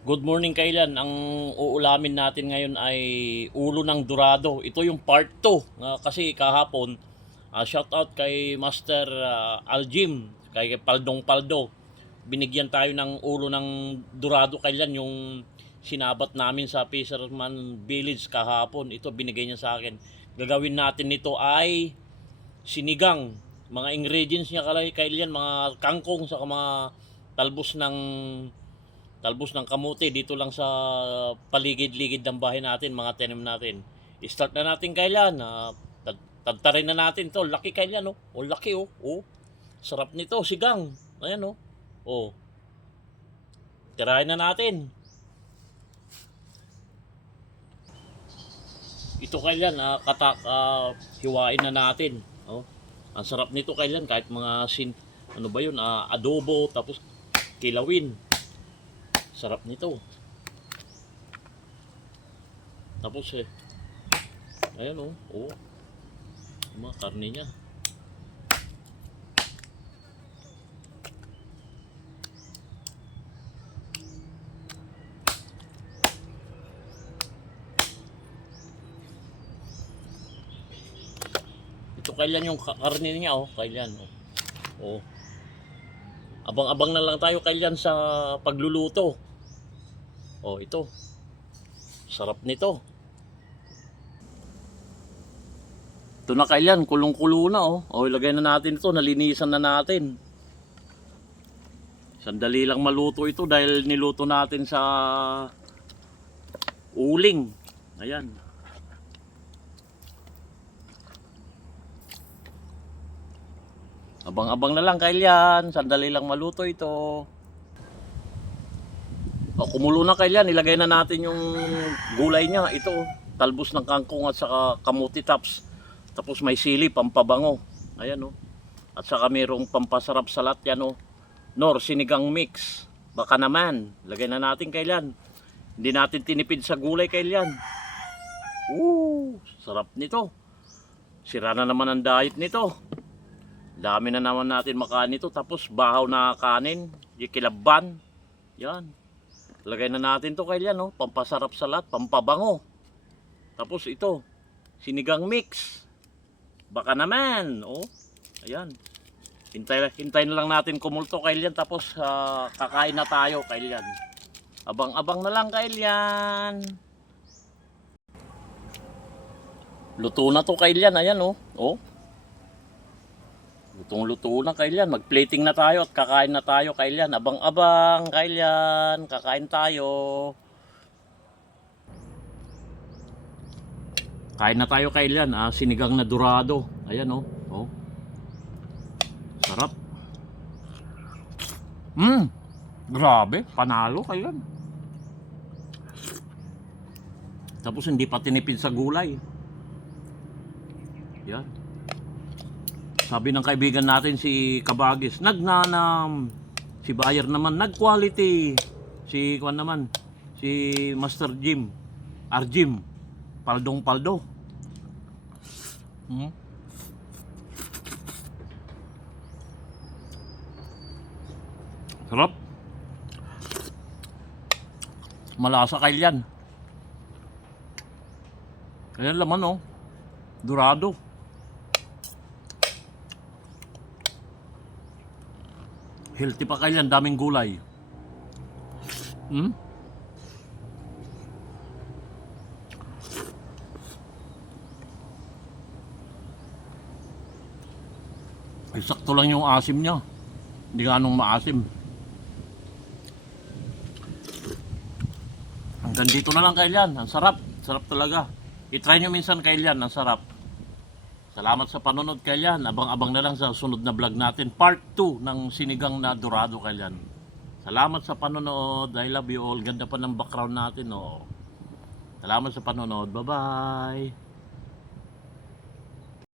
Good morning kailan. Ang uulamin natin ngayon ay ulo ng dorado. Ito yung part 2 kasi kahapon ah, shout out kay Master ah, Aljim, kay Paldong Paldo. Binigyan tayo ng ulo ng dorado kailan yung sinabat namin sa Fisherman Village kahapon. Ito binigay niya sa akin. Gagawin natin nito ay sinigang. Mga ingredients niya kalay kailan mga kangkong sa mga talbos ng talbos ng kamote dito lang sa paligid-ligid ng bahay natin, mga tanim natin. I-start na natin kailan. Uh, tagtarin na natin to. Laki kailan, oh. Oh, laki, oh. Oh. Sarap nito, sigang. Ayan, oh. Oh. Tirahin na natin. Ito kailan, ah, katak, ah, hiwain na natin. Oh. Ang sarap nito kailan, kahit mga sin, ano ba yun, ah, adobo, tapos kilawin. Sarap nito. Tapos eh. Ayan oh. Oh. Yung Mga karne niya. Ito kailan yung ka- karne niya oh. Kailan oh. Oh. Abang-abang na lang tayo kailan sa pagluluto. Oh, ito. Sarap nito. Ito na kailan, kulong-kulo na oh. Oh, ilagay na natin ito, nalinisan na natin. Sandali lang maluto ito dahil niluto natin sa uling. Ayan. Abang-abang na lang kailan, sandali lang maluto ito. O, kumulo na kailan, ilagay na natin yung gulay niya. Ito, talbos ng kangkong at saka kamuti tops. Tapos may sili, pampabango. Ayan o. At saka mayroong pampasarap salat yan o. Nor, sinigang mix. Baka naman, lagay na natin kailan. Hindi natin tinipid sa gulay kailan. Woo, sarap nito. Sira na naman ang diet nito. Dami na naman natin makain ito. Tapos bahaw na kanin. Yung kilaban. Yan. Lagay na natin to kailan, no? Pampasarap salat, pampabango. Tapos ito, sinigang mix. Baka naman, oh. Ayan. Hintay, hintay na lang natin kumulto kailan tapos ah, kakain na tayo kailan. Abang-abang na lang kailan. Luto na to kailan, ayan oh. Oh. Lutong-luto na kailan. Mag-plating na tayo at kakain na tayo kailan. Abang-abang kailan. Kakain tayo. Kain na tayo kailan. Ah, sinigang na dorado. Ayan oh. oh. Sarap. Hmm. Grabe. Panalo kailan. Tapos hindi pa tinipid sa gulay. Yan. Sabi ng kaibigan natin si Kabagis, nagnanam. Si Bayer naman, nag-quality. Si Kwan naman, si Master Jim, Arjim, Paldong Paldo. Hmm? Sarap. Malasa kailan. Kaya laman oh. Dorado. Healthy pa kailan, daming gulay. Hmm? Ay, sakto lang yung asim niya. Hindi ganong maasim. Hanggang dito na lang kailan. Ang sarap. Sarap talaga. I-try nyo minsan kailan. Ang sarap. Salamat sa panonood kailan. Abang-abang na lang sa sunod na vlog natin. Part 2 ng sinigang na dorado kailan. Salamat sa panonood. I love you all. Ganda pa ng background natin. Oh. Salamat sa panonood. Bye-bye.